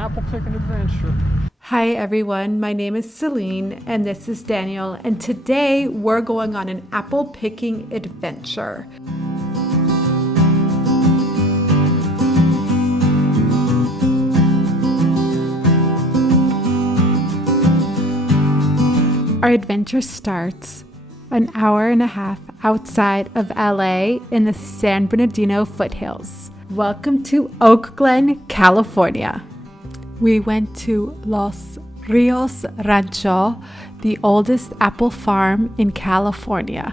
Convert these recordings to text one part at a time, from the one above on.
apple picking adventure. Hi everyone, my name is Celine and this is Daniel, and today we're going on an apple picking adventure. Our adventure starts an hour and a half outside of LA in the San Bernardino foothills. Welcome to Oak Glen, California. We went to Los Rios Rancho, the oldest apple farm in California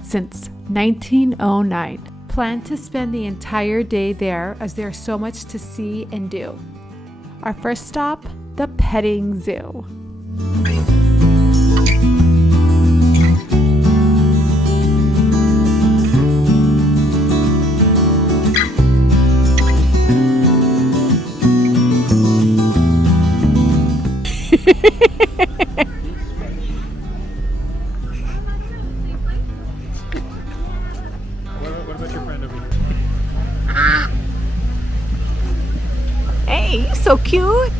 since 1909. Plan to spend the entire day there as there's so much to see and do. Our first stop, the petting zoo. What about your friend over here? Hey, you're so cute.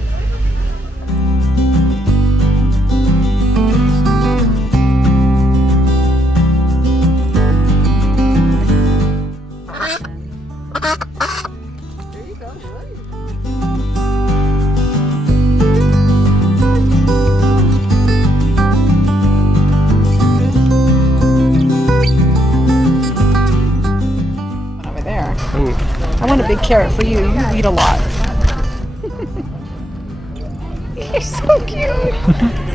I want a big carrot for you. You eat a lot. You're so cute.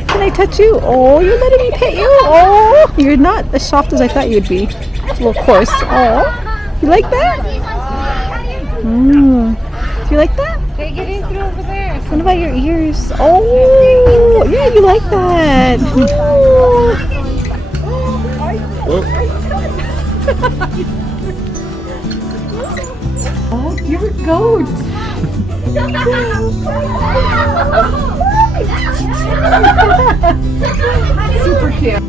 Can I touch you? Oh, you're letting me pet you? Oh, you're not as soft as I thought you'd be. It's a little coarse. Oh, you like that? Do you like that? They get in through over there. What about your ears? Oh, yeah, you like that. Oh, you're a goat. Super cute.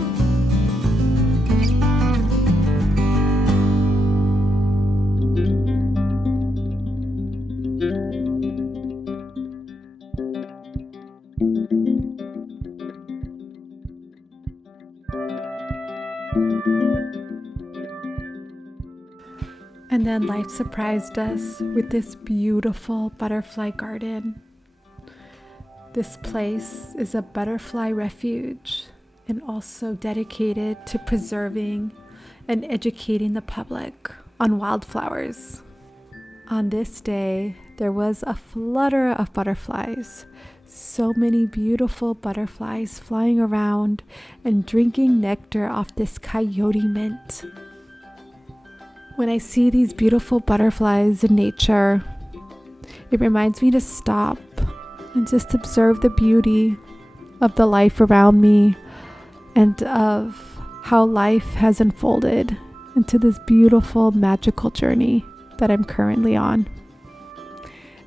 And then life surprised us with this beautiful butterfly garden. This place is a butterfly refuge and also dedicated to preserving and educating the public on wildflowers. On this day, there was a flutter of butterflies. So many beautiful butterflies flying around and drinking nectar off this coyote mint. When I see these beautiful butterflies in nature, it reminds me to stop and just observe the beauty of the life around me and of how life has unfolded into this beautiful, magical journey that I'm currently on.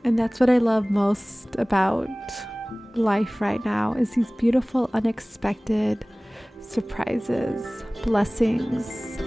And that's what I love most about life right now, is these beautiful, unexpected surprises, blessings.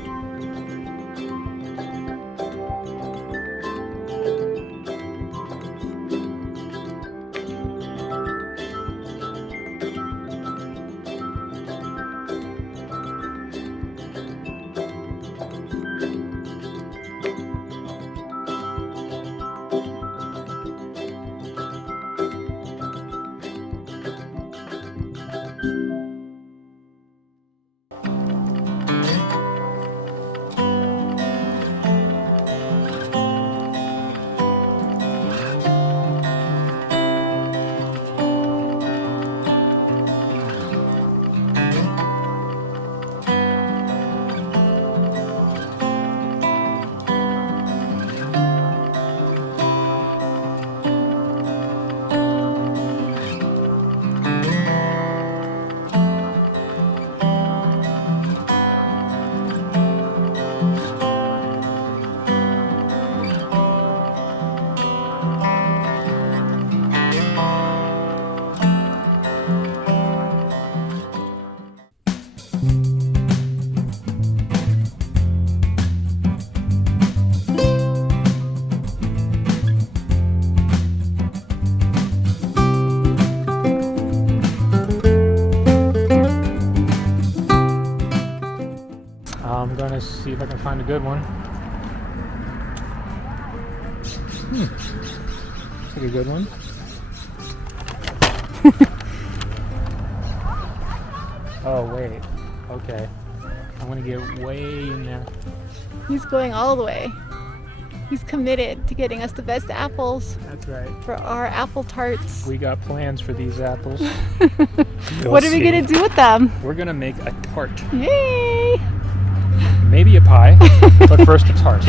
Let's see if I can find a good one. Looks like a good one. Oh, wait. Okay. I want to get way in there. He's going all the way. He's committed to getting us the best apples That's right. for our apple tarts. We got plans for these apples. What are we going to do with them? We're going to make a tart. Yay! Maybe a pie, but first a tart.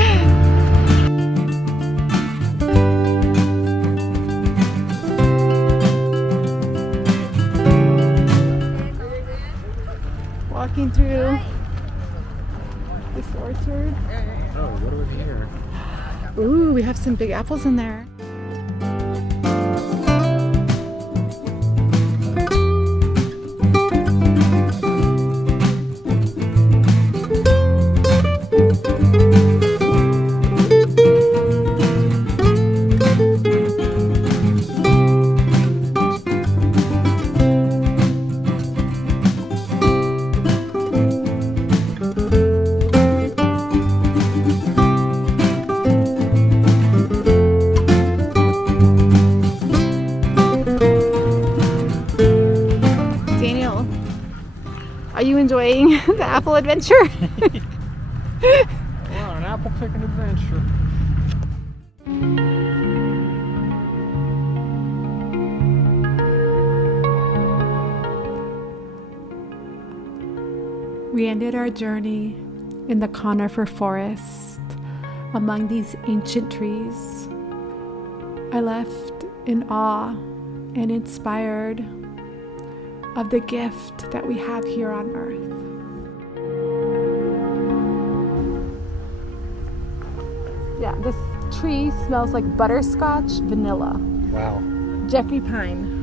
Walking through this orchard. Oh, what do we have here? Ooh, we have some big apples in there. Are you enjoying the apple adventure? Wow, an apple picking adventure. We ended our journey in the conifer forest among these ancient trees. I left in awe and inspired of the gift that we have here on earth. Yeah, this tree smells like butterscotch vanilla. Wow. Jeffrey Pine.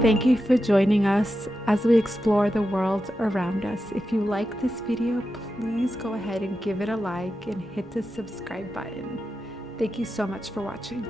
Thank you for joining us as we explore the world around us. If you like this video, please go ahead and give it a like and hit the subscribe button. Thank you so much for watching.